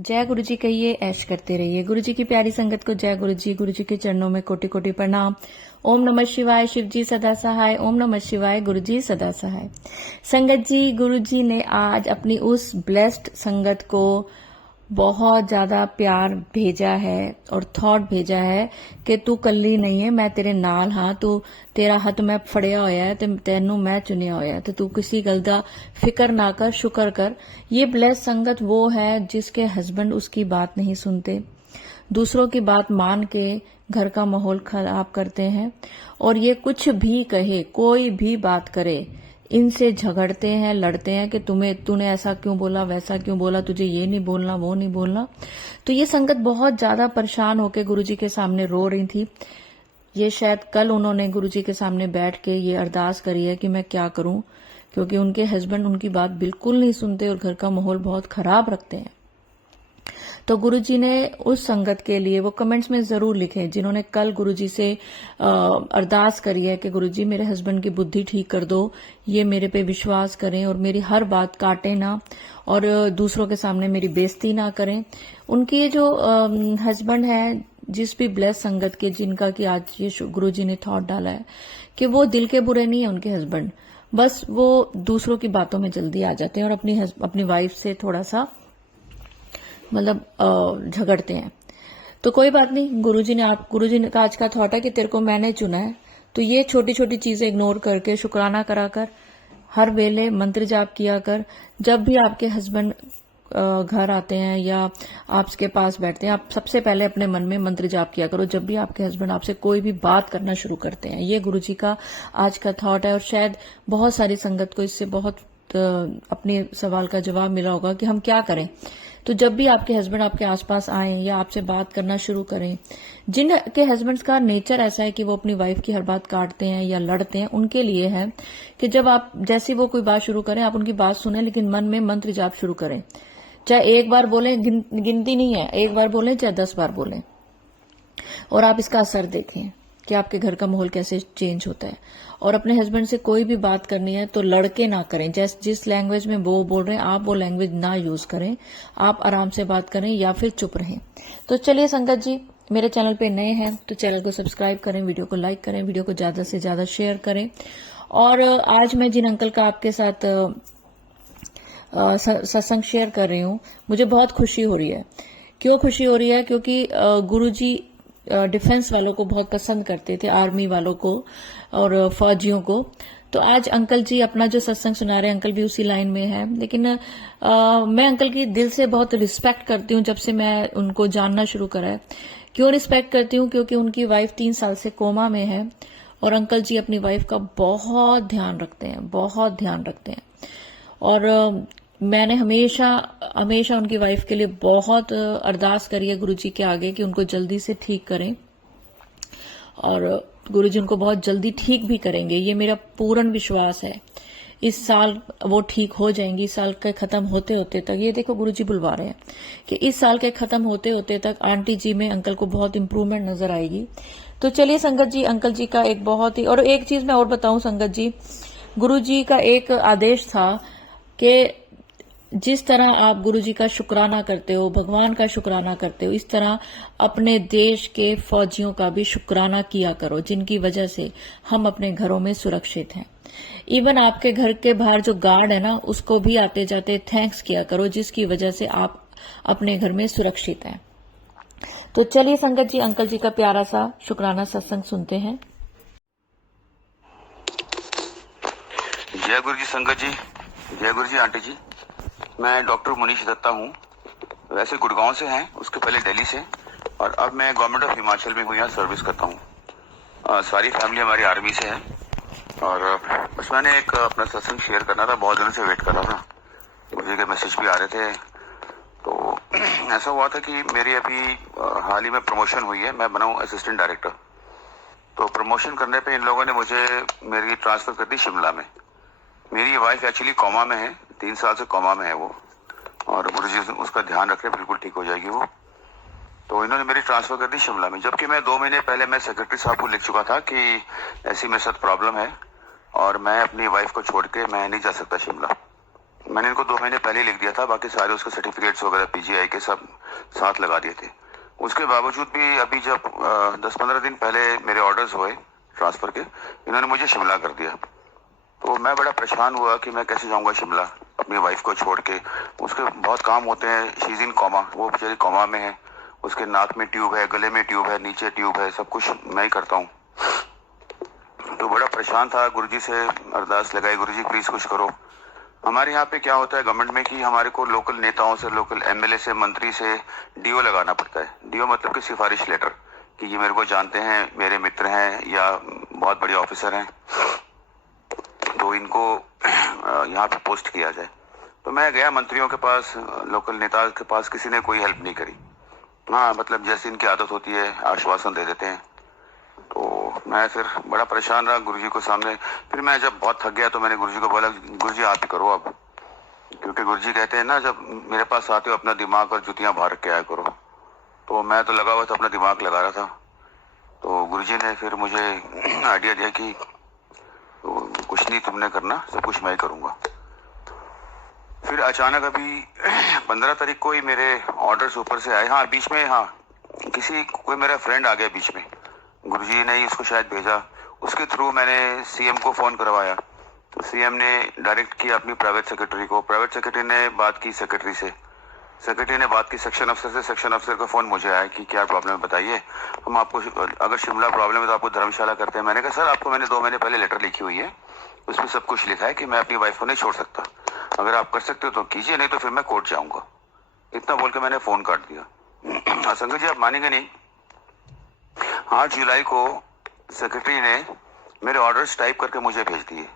जय गुरु जी कहिए, ऐश करते रहिए। गुरु जी की प्यारी संगत को जय गुरु जी के चरणों में कोटि कोटि प्रणाम। ओम नमः शिवाय, शिव जी सदा सहाय। ओम नमः शिवाय, गुरु जी सदा सहाय। संगत जी, गुरु जी ने आज अपनी उस ब्लेस्ड संगत को बहुत ज्यादा प्यार भेजा है और थॉट भेजा है कि तू कल्ली नहीं है, मैं तेरे नाल हाँ। तू तेरा हथ मैं फड़िया होया है ते तेनू मैं चुनिया होया है, तो तू किसी गल दा फिक्र ना कर, शुक्र कर। ये ब्लेस्ड संगत वो है जिसके हस्बैंड उसकी बात नहीं सुनते, दूसरों की बात मान के घर का माहौल खराब करते हैं, और ये कुछ भी कहे, कोई भी बात करे, इनसे झगड़ते हैं, लड़ते हैं कि तूने ऐसा क्यों बोला, वैसा क्यों बोला, तुझे ये नहीं बोलना, वो नहीं बोलना। तो ये संगत बहुत ज्यादा परेशान होकर गुरुजी के सामने रो रही थी। ये शायद कल उन्होंने गुरुजी के सामने बैठ के ये अरदास करी है कि मैं क्या करूं, क्योंकि उनके हस्बैंड उनकी बात बिल्कुल नहीं सुनते और घर का माहौल बहुत खराब रखते हैं। तो गुरुजी ने उस संगत के लिए वो कमेंट्स में जरूर लिखे जिन्होंने कल गुरुजी से अरदास करी है कि गुरुजी मेरे हस्बैंड की बुद्धि ठीक कर दो, ये मेरे पे विश्वास करें और मेरी हर बात काटे ना और दूसरों के सामने मेरी बेइज्जती ना करें। उनके जो हस्बैंड है, जिस भी ब्लेस संगत के, जिनका कि आज ये गुरुजी ने थॉट डाला है कि वो दिल के बुरे नहीं है उनके हस्बैंड, बस वो दूसरों की बातों में जल्दी आ जाते हैं और अपनी वाइफ से थोड़ा सा मतलब झगड़ते हैं। तो कोई बात नहीं, गुरुजी ने का आज का थॉट है कि तेरे को मैंने चुना है, तो ये छोटी छोटी चीजें इग्नोर करके शुक्राना करा कर, हर वेले मंत्र जाप किया कर। जब भी आपके हस्बैंड घर आते हैं या आपके पास बैठते हैं, आप सबसे पहले अपने मन में मंत्र जाप किया करो जब भी आपके हस्बैंड आपसे कोई भी बात करना शुरू करते हैं। ये गुरुजी का आज का थॉट है और शायद बहुत सारी संगत को इससे बहुत अपने सवाल का जवाब मिला होगा कि हम क्या करें। तो जब भी आपके हस्बैंड आपके आसपास आए या आपसे बात करना शुरू करें, जिनके हस्बैंड्स का नेचर ऐसा है कि वो अपनी वाइफ की हर बात काटते हैं या लड़ते हैं, उनके लिए है कि जब आप जैसी वो कोई बात शुरू करें, आप उनकी बात सुने लेकिन मन में मंत्र जाप शुरू करें। चाहे एक बार बोलें, गिनती नहीं है, एक बार बोलें चाहे 10 बार बोलें, और आप इसका असर देखें कि आपके घर का माहौल कैसे चेंज होता है। और अपने हस्बैंड से कोई भी बात करनी है तो लड़के ना करें, जिस लैंग्वेज में वो बोल रहे हैं आप वो लैंग्वेज ना यूज करें, आप आराम से बात करें या फिर चुप रहें। तो चलिए संगत जी, मेरे चैनल पे नए हैं तो चैनल को सब्सक्राइब करें, वीडियो को लाइक करें, वीडियो को ज्यादा से ज्यादा शेयर करें। और आज मैं जिन अंकल का आपके साथ सत्संग शेयर कर रही हूँ, मुझे बहुत खुशी हो रही है। क्यों खुशी हो रही है? क्योंकि गुरुजी डिफेंस वालों को बहुत पसंद करते थे, आर्मी वालों को और फौजियों को। तो आज अंकल जी अपना जो सत्संग सुना रहे हैं, अंकल भी उसी लाइन में है। लेकिन मैं अंकल की दिल से बहुत रिस्पेक्ट करती हूँ जब से मैं उनको जानना शुरू करा है। क्यों रिस्पेक्ट करती हूँ? क्योंकि उनकी वाइफ 3 साल से कोमा में है और अंकल जी अपनी वाइफ का बहुत ध्यान रखते हैं, बहुत ध्यान रखते हैं। और मैंने हमेशा हमेशा उनकी वाइफ के लिए बहुत अरदास करी है गुरुजी के आगे कि उनको जल्दी से ठीक करें, और गुरुजी उनको बहुत जल्दी ठीक भी करेंगे, ये मेरा पूर्ण विश्वास है। इस साल वो ठीक हो जाएंगी। इस साल के खत्म होते होते तक, ये देखो गुरुजी बुलवा रहे हैं कि इस साल के खत्म होते होते तक आंटी जी में अंकल को बहुत इंप्रूवमेंट नजर आएगी। तो चलिए संगत जी, अंकल जी का एक बहुत ही, और एक चीज मैं और बताऊं संगत जी, गुरुजी का एक आदेश था कि जिस तरह आप गुरुजी का शुक्राना करते हो, भगवान का शुक्राना करते हो, इस तरह अपने देश के फौजियों का भी शुक्राना किया करो, जिनकी वजह से हम अपने घरों में सुरक्षित हैं। इवन आपके घर के बाहर जो गार्ड है ना, उसको भी आते जाते थैंक्स किया करो, जिसकी वजह से आप अपने घर में सुरक्षित हैं। तो चलिए संगत जी, अंकल जी का प्यारा सा शुक्राना सत्संग सुनते हैं। जय गुरु जी संगत जी, जय गुरु जी आंटी जी। मैं डॉक्टर मनीष दत्ता हूँ, वैसे गुड़गांव से हैं, उसके पहले दिल्ली से, और अब मैं गवर्नमेंट ऑफ हिमाचल में यहाँ सर्विस करता हूँ। सारी फैमिली हमारी आर्मी से है, और बस मैंने एक अपना सत्संग शेयर करना था, बहुत दिनों से वेट कर रहा था, मुझे के मैसेज भी आ रहे थे। तो ऐसा हुआ था कि मेरी अभी हाल ही में प्रमोशन हुई है, मैं बना हूँ असिस्टेंट डायरेक्टर। तो प्रमोशन करने पे इन लोगों ने मुझे मेरी ट्रांसफर कर दी शिमला में। मेरी वाइफ एक्चुअली कोमा में है, 3 साल से कोमा में है वो, और गुरुजी उसका ध्यान रख रहे, बिल्कुल ठीक हो जाएगी वो। तो इन्होंने मेरी ट्रांसफर कर दी शिमला में, जबकि मैं 2 महीने पहले मैं सेक्रेटरी साहब को लिख चुका था कि ऐसी मेरे साथ प्रॉब्लम है और मैं अपनी वाइफ को छोड़ के मैं नहीं जा सकता शिमला। मैंने इनको 2 महीने पहले लिख दिया था, बाकी सारे उसके सर्टिफिकेट्स वगैरह पीजीआई के सब साथ लगा दिए थे। उसके बावजूद भी अभी जब 10-15 दिन पहले मेरे ऑर्डर्स हुए ट्रांसफर के, इन्होंने मुझे शिमला कर दिया। तो मैं बड़ा परेशान हुआ कि मैं कैसे जाऊंगा शिमला अपनी वाइफ को छोड़ के। उसके बहुत काम होते हैं, शी इज इन कोमा, वो बेचारी कोमा में है, उसके नाक में ट्यूब है, गले में ट्यूब है, नीचे ट्यूब है, सब कुछ मैं ही करता हूँ। तो बड़ा परेशान था, गुरुजी से अरदास लगाई, गुरुजी प्लीज कुछ करो। हमारे यहाँ पे क्या होता है गवर्नमेंट में कि हमारे को लोकल नेताओं से, लोकल एमएलए से, मंत्री से डीओ लगाना पड़ता है। डीओ मतलब कि सिफारिश लेटर, कि ये मेरे को जानते हैं, मेरे मित्र हैं या बहुत बड़े ऑफिसर हैं, तो इनको यहाँ पे पोस्ट किया जाए। तो मैं गया मंत्रियों के पास, लोकल नेता के पास, किसी ने कोई हेल्प नहीं करी। हाँ, मतलब जैसे इनकी आदत होती है आश्वासन दे देते हैं। तो मैं फिर बड़ा परेशान रहा गुरुजी को सामने। फिर मैं जब बहुत थक गया तो मैंने गुरुजी को बोला, गुरुजी आप ही करो अब, क्योंकि गुरुजी कहते हैं ना, जब मेरे पास आते हो अपना दिमाग और जुतियां बाहर के आया करो। तो मैं तो लगा हुआ था, अपना दिमाग लगा रहा था। तो गुरुजी ने फिर मुझे आइडिया दिया कि तो कुछ नहीं तुमने करना, सब कुछ मैं ही करूंगा। फिर अचानक अभी 15 तारीख को ही मेरे ऑर्डर्स ऊपर से आए। हाँ, बीच में, हाँ, कोई मेरा फ्रेंड आ गया बीच में, गुरुजी ने ही उसको शायद भेजा, उसके थ्रू मैंने सीएम को फोन करवाया। तो सीएम ने डायरेक्ट किया अपनी प्राइवेट सेक्रेटरी को, प्राइवेट सेक्रेटरी ने बात की सेक्रेटरी से, सेक्रेटरी ने बात की सेक्शन अफसर से, सेक्शन अफसर का फोन मुझे आया कि क्या प्रॉब्लम है बताइए, हम आपको, अगर शिमला प्रॉब्लम है तो आपको धर्मशाला करते हैं। मैंने कहा सर आपको मैंने 2 महीने पहले लेटर लिखी हुई है, उसमें सब कुछ लिखा है कि मैं अपनी वाइफ को नहीं छोड़ सकता, अगर आप कर सकते हो तो कीजिए, नहीं तो फिर मैं कोर्ट जाऊंगा। इतना बोल के मैंने फोन काट दिया। संगत जी आप मानेंगे नहीं, 8 जुलाई को सेक्रेटरी ने मेरे ऑर्डर्स टाइप करके मुझे भेज दिए।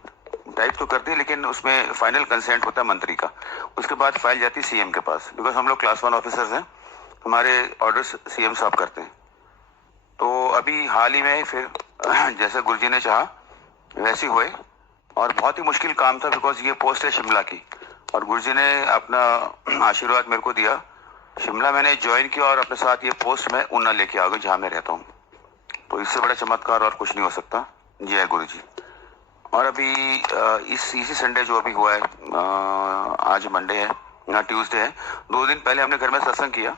टाइप तो कर दिए, लेकिन उसमें फाइनल कंसेंट होता है मंत्री का, उसके बाद फाइल जाती है सीएम के पास, बिकॉज हम लोग क्लास 1 ऑफिसर्स हैं, हमारे ऑर्डर्स सीएम साहब करते हैं। तो अभी हाल ही में फिर जैसे गुरुजी ने चाहा वैसे हुए, और बहुत ही मुश्किल काम था, बिकॉज ये पोस्ट है शिमला की, और गुरुजी ने अपना आशीर्वाद मेरे को दिया। शिमला मैंने ज्वाइन किया और अपने साथ ये पोस्ट में ऊना लेके आ गई जहाँ मैं रहता हूँ। तो इससे बड़ा चमत्कार और कुछ नहीं हो सकता। जय गुरु जी। और अभी इसी संडे जो अभी हुआ है, आज मंडे है या ट्यूसडे है, 2 दिन पहले हमने घर में सत्संग किया।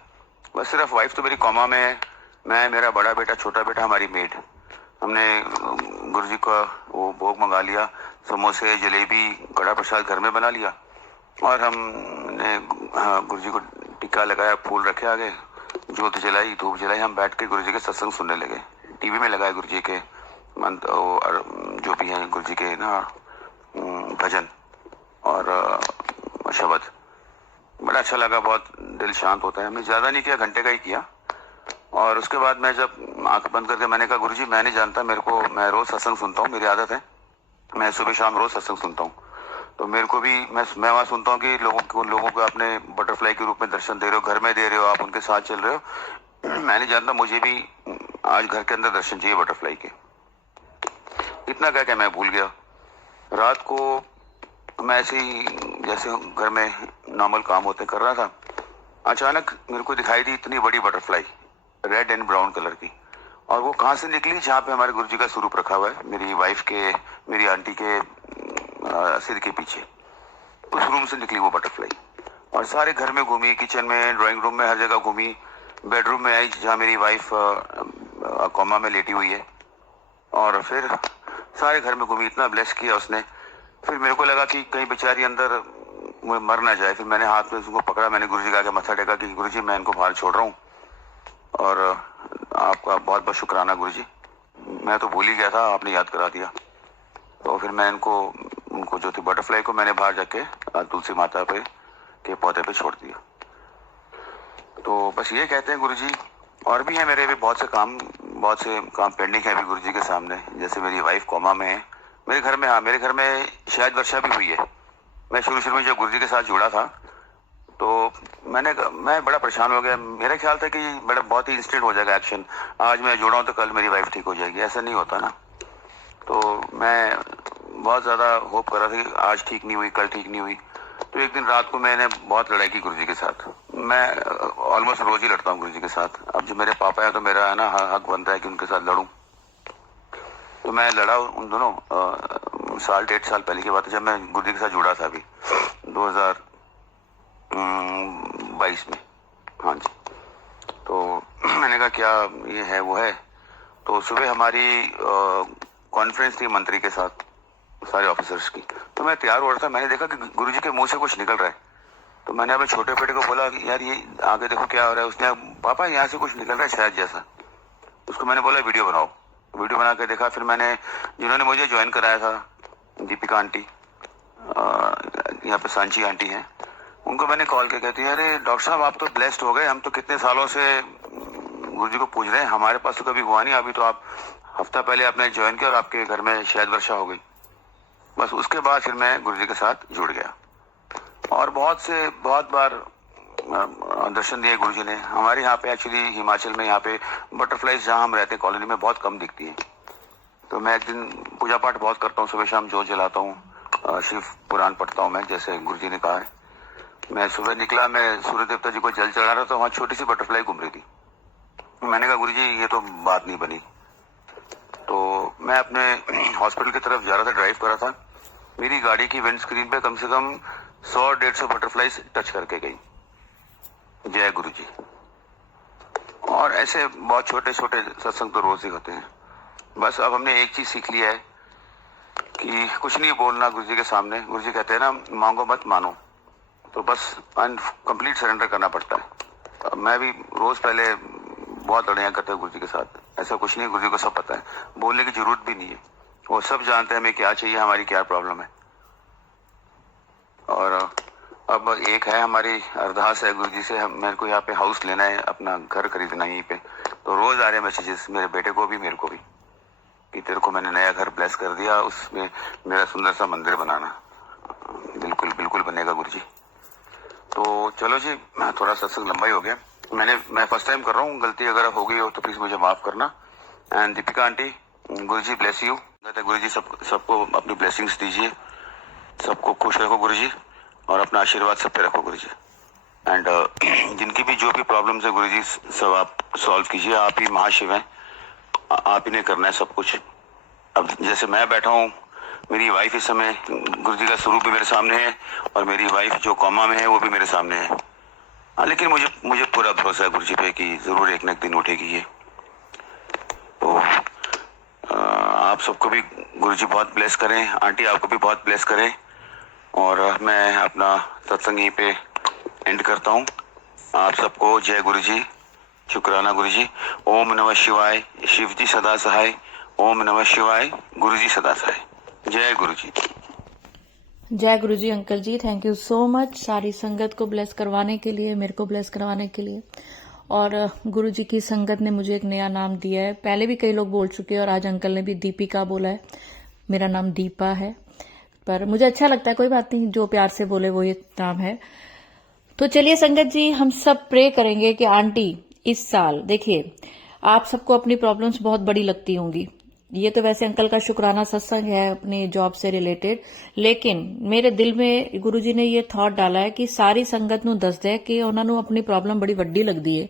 बस सिर्फ वाइफ तो मेरी कोमा में है, मैं, मेरा बड़ा बेटा, छोटा बेटा, हमारी मेड, हमने गुरु जी का वो भोग मंगा लिया, समोसे, जलेबी, कड़ा प्रसाद घर में बना लिया, और हमने गुरु जी को टिक्का लगाया, फूल रखे आगे, ज्योत जलाई, धूप जलाई, हम बैठ के गुरु जी के सत्संग सुनने लगे। टीवी में लगाए गुरु जी के मंत्र और जो भी है गुरु जी के ना भजन और शब्द, बड़ा अच्छा लगा, बहुत दिल शांत होता है। हमने ज्यादा नहीं किया, घंटे का ही किया। और उसके बाद मैं जब आंख बंद करके मैंने कहा गुरु जी मैं नहीं जानता, मेरे को, मैं रोज सत्संग सुनता हूँ, मेरी आदत है, मैं सुबह शाम रोज सत्संग सुनता हूँ, तो मेरे को भी, मैं वहाँ सुनता हूँ कि लोगों को अपने बटरफ्लाई के रूप में दर्शन दे रहे हो, घर में दे रहे हो, आप उनके साथ चल रहे हो। मैं नहीं जानता, मुझे भी आज घर के अंदर दर्शन चाहिए बटरफ्लाई के। इतना कह के मैं भूल गया। रात को मैं ऐसे ही जैसे घर में नॉर्मल काम होते कर रहा था, अचानक मेरे को दिखाई दी इतनी बड़ी butterfly, red and brown colour की। और वो कहाँ से निकली? जहाँ पे हमारे गुरुजी का स्वरूप रखा हुआ है, मेरी वाइफ के, मेरी आंटी के सिर के पीछे, उस रूम से निकली वो बटरफ्लाई। और सारे घर में घूमी, किचन में, ड्राइंग रूम में, हर जगह घूमी, बेडरूम में आई जहाँ मेरी वाइफ कोमा में लेटी हुई है, और फिर सारे घर में घूमी, इतना ब्लेस किया उसने। फिर मेरे को लगा कि कहीं बेचारी अंदर मर ना जाए, फिर मैंने हाथ में उसको पकड़ा, मैंने गुरुजी का आगे मत्था टेका कि गुरुजी मैं इनको बाहर छोड़ रहा हूँ, और आपका बहुत बहुत शुक्राना गुरुजी, मैं तो भूल ही गया था, आपने याद करा दिया। तो फिर मैं उनको जो थी बटरफ्लाई को मैंने बाहर जाके तुलसी माता पे के पौधे पे छोड़ दिया। तो बस ये कहते हैं गुरुजी, और भी है मेरे भी बहुत से काम पेंडिंग है अभी गुरुजी के सामने। जैसे मेरी वाइफ कोमा में है, मेरे घर में, हाँ मेरे घर में शायद वर्षा भी हुई है। मैं शुरू में जब गुरुजी के साथ जुड़ा था तो मैं बड़ा परेशान हो गया। मेरा ख्याल था कि बहुत ही इंस्टेंट हो जाएगा एक्शन, आज मैं जुड़ा हूँ तो कल मेरी वाइफ ठीक हो जाएगी, ऐसा नहीं होता ना। तो मैं बहुत ज्यादा होप कर रहा था कि आज ठीक नहीं हुई, कल ठीक नहीं हुई। तो एक दिन रात को मैंने बहुत लड़ाई की गुरुजी के साथ। मैं ऑलमोस्ट रोज ही लड़ता हूँ गुरुजी के साथ। अब जो मेरे पापा है तो मेरा है ना हक बनता है कि उनके साथ लड़ूं। तो मैं लड़ा उन दोनों 1.5 साल पहले की बात है, जब मैं गुरुजी के साथ जुड़ा था। अभी 2022 में। हाँ जी। तो मैंने कहा क्या ये है वो है। तो सुबह हमारी कॉन्फ्रेंस थी मंत्री के साथ, सारे ऑफिसर्स की। तो मैं तैयार हो रहा था, मैंने देखा कि गुरुजी के मुंह से कुछ निकल रहा है। तो मैंने अपने छोटे बेटे को बोला कि यार ये आगे देखो क्या हो रहा है। उसने पापा यहाँ से कुछ निकल रहा है शायद जैसा। उसको मैंने बोला वीडियो बनाओ। वीडियो बना के देखा। फिर मैंने जिन्होंने मुझे ज्वाइन कराया था, दीपिका आंटी, यहाँ पे सांची आंटी हैं, उनको मैंने कॉल के कहती है अरे डॉक्टर साहब आप तो ब्लेस्ड हो गए, हम तो कितने सालों से गुरुजी को पूछ रहे हैं, हमारे पास तो कभी हुआ नहीं। अभी तो आप हफ्ता पहले आपने ज्वाइन किया और आपके घर में शायद वर्षा हो गई। बस उसके बाद फिर मैं गुरुजी के साथ जुड़ गया और बहुत बार दर्शन दिए गुरुजी ने। हमारे यहाँ पे एक्चुअली हिमाचल में यहाँ पे बटरफ्लाईज जहाँ हम रहते हैं कॉलोनी में बहुत कम दिखती हैं। तो मैं एक दिन पूजा पाठ बहुत करता हूँ, सुबह शाम जोत जलाता हूँ, शिव पुराण पढ़ता हूँ मैं, जैसे गुरुजी ने कहा है। मैं सुबह निकला, मैं सूर्य देवता जी को जल चढ़ा रहा था, वहाँ छोटी सी बटरफ्लाई घूम रही थी। मैंने कहा गुरुजी ये तो बात नहीं बनी। तो मैं अपने हॉस्पिटल की तरफ जा रहा था, ड्राइव कर रहा था। मेरी गाड़ी की विंड स्क्रीन पे कम से कम 100-150 बटरफ्लाईज टच करके गई। जय गुरुजी। और ऐसे बहुत छोटे छोटे सत्संग तो रोज ही होते हैं। बस अब हमने एक चीज सीख लिया है कि कुछ नहीं बोलना गुरुजी के सामने। गुरुजी कहते हैं ना मांगो मत मानो, तो बस कंप्लीट सरेंडर करना पड़ता है। मैं भी रोज पहले बहुत लड़ाइयाँ करता हूँ गुरुजी के साथ। ऐसा कुछ नहीं, गुरुजी को सब पता है, बोलने की जरूरत भी नहीं है। वो सब जानते हैं हमें क्या चाहिए, हमारी क्या प्रॉब्लम है। और अब एक है हमारी अरदास है गुरुजी से, मेरे को यहाँ पे हाउस लेना है, अपना घर खरीदना है यहीं पे। तो रोज आ रहे मैसेजेस मेरे बेटे को भी मेरे को भी कि तेरे को मैंने नया घर ब्लेस कर दिया, उसमें मेरा सुंदर सा मंदिर बनाना। बिल्कुल बिल्कुल बनेगा गुरुजी। तो चलो जी, थोड़ा सत्संग लंबा ही हो गया। मैं फर्स्ट टाइम कर रहा हूँ, गलती अगर हो गई हो तो प्लीज मुझे माफ करना। And Deepika aunty, Guruji bless you. Guruji सबको अपनी ब्लेसिंग्स दीजिए, सबको खुश रखो गुरुजी, और अपना आशीर्वाद सब पे रखो गुरुजी। एंड जिनकी भी जो भी प्रॉब्लम्स है गुरुजी सब आप सॉल्व कीजिए। आप ही महाशिव हैं, आप ही ने करना है सब कुछ। अब जैसे मैं बैठा हूँ, मेरी वाइफ इस समय गुरुजी का स्वरूप भी मेरे सामने है, और मेरी वाइफ जो कोमा में है वो भी मेरे सामने है। हाँ, लेकिन मुझे पूरा भरोसा है गुरुजी पे कि जरूर एक न एक दिन उठेगी ये। तो आप सबको भी गुरुजी बहुत ब्लेस करें, आंटी आपको भी बहुत ब्लेस करें। और मैं अपना सत्संग यहीं पे एंड करता हूँ। आप सबको जय गुरुजी, शुक्राना गुरुजी। ओम नमः शिवाय, शिव जी सदा सहाय। ओम नमः शिवाय, गुरुजी सदा सहाय। जय गुरुजी। जय Guruji uncle ji, thank you so much सारी संगत को ब्लेस करवाने के लिए, मेरे को ब्लेस करवाने के लिए। और गुरुजी की संगत ने मुझे एक नया नाम दिया है। पहले भी कई लोग बोल चुके हैं और आज अंकल ने भी दीपिका बोला है। मेरा नाम दीपा है, पर मुझे अच्छा लगता है, कोई बात नहीं, जो प्यार से बोले वो ये नाम है। तो चलिए संगत जी, हम सब प्रे करेंगे कि आंटी इस साल, देखिए आप सबको अपनी प्रॉब्लम्स बहुत बड़ी लगती होंगी। ये तो वैसे अंकल का शुक्राना सत्संग है अपनी जॉब से रिलेटेड, लेकिन मेरे दिल में गुरुजी ने ये थॉट डाला है कि सारी संगत ਨੂੰ ਦੱਸ ਦੇ ਕਿ ਉਹਨਾਂ ਨੂੰ ਆਪਣੀ ਪ੍ਰੋਬਲਮ ਬੜੀ ਵੱਡੀ ਲੱਗਦੀ ਹੈ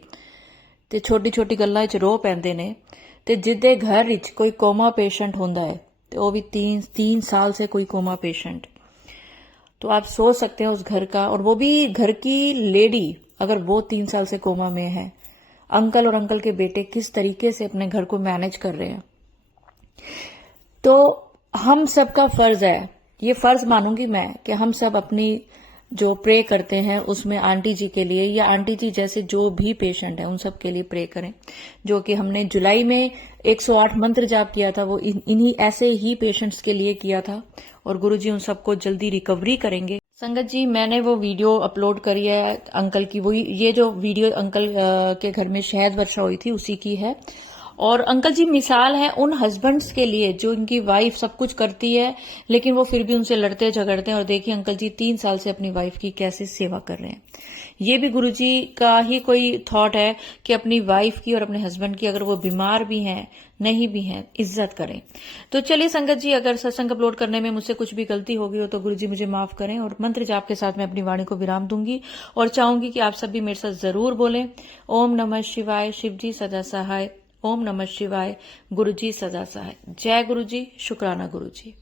ਤੇ ਛੋਟੀ ਛੋਟੀ ਗੱਲਾਂ 'ਚ ਰੋ ਪੈਂਦੇ ਨੇ। ਤੇ ਜਿੱਦੇ ਘਰ ਵਿੱਚ ਕੋਈ ਕੋਮਾ पेशेंट ਹੁੰਦਾ है तो वो भी 3 साल से कोई कोमा पेशेंट, तो आप सोच सकते हैं उस घर का, और वो भी घर की लेडी अगर वो 3 साल से कोमा में है, अंकल और अंकल के बेटे किस तरीके से अपने घर को मैनेज कर रहे हैं। तो हम सबका फर्ज है, ये फर्ज मानूंगी मैं, कि हम सब अपनी जो प्रे करते हैं उसमें आंटी जी के लिए या आंटी जी जैसे जो भी पेशेंट है उन सब के लिए प्रे करें। जो कि हमने जुलाई में 108 मंत्र जाप किया था, वो इन्हीं ऐसे ही पेशेंट्स के लिए किया था, और गुरुजी उन सबको जल्दी रिकवरी करेंगे। संगत जी, मैंने वो वीडियो अपलोड करी है अंकल की, वही ये जो वीडियो अंकल के घर में शहद वर्षा हुई थी उसी की है। और अंकल जी मिसाल है उन हस्बैंड्स के लिए जो इनकी वाइफ सब कुछ करती है लेकिन वो फिर भी उनसे लड़ते झगड़ते हैं। और देखिए अंकल जी 3 साल से अपनी वाइफ की कैसे सेवा कर रहे हैं। ये भी गुरुजी का ही कोई थॉट है कि अपनी वाइफ की और अपने हस्बैंड की, अगर वो बीमार भी हैं नहीं भी हैं, इज्जत करें। तो चलिए संगत जी, अगर सत्संग अपलोड करने में मुझसे कुछ भी गलती हो गई हो तो गुरुजी मुझे माफ करें। और मंत्र जाप के साथ मैं अपनी वाणी को विराम दूंगी और चाहूंगी कि आप सब भी मेरे साथ जरूर बोलें, ओम नमः शिवाय, शिव जी सदा सहाय। ओम नमः शिवाय, गुरुजी सदा सहाय। जय गुरुजी, शुक्राना गुरुजी।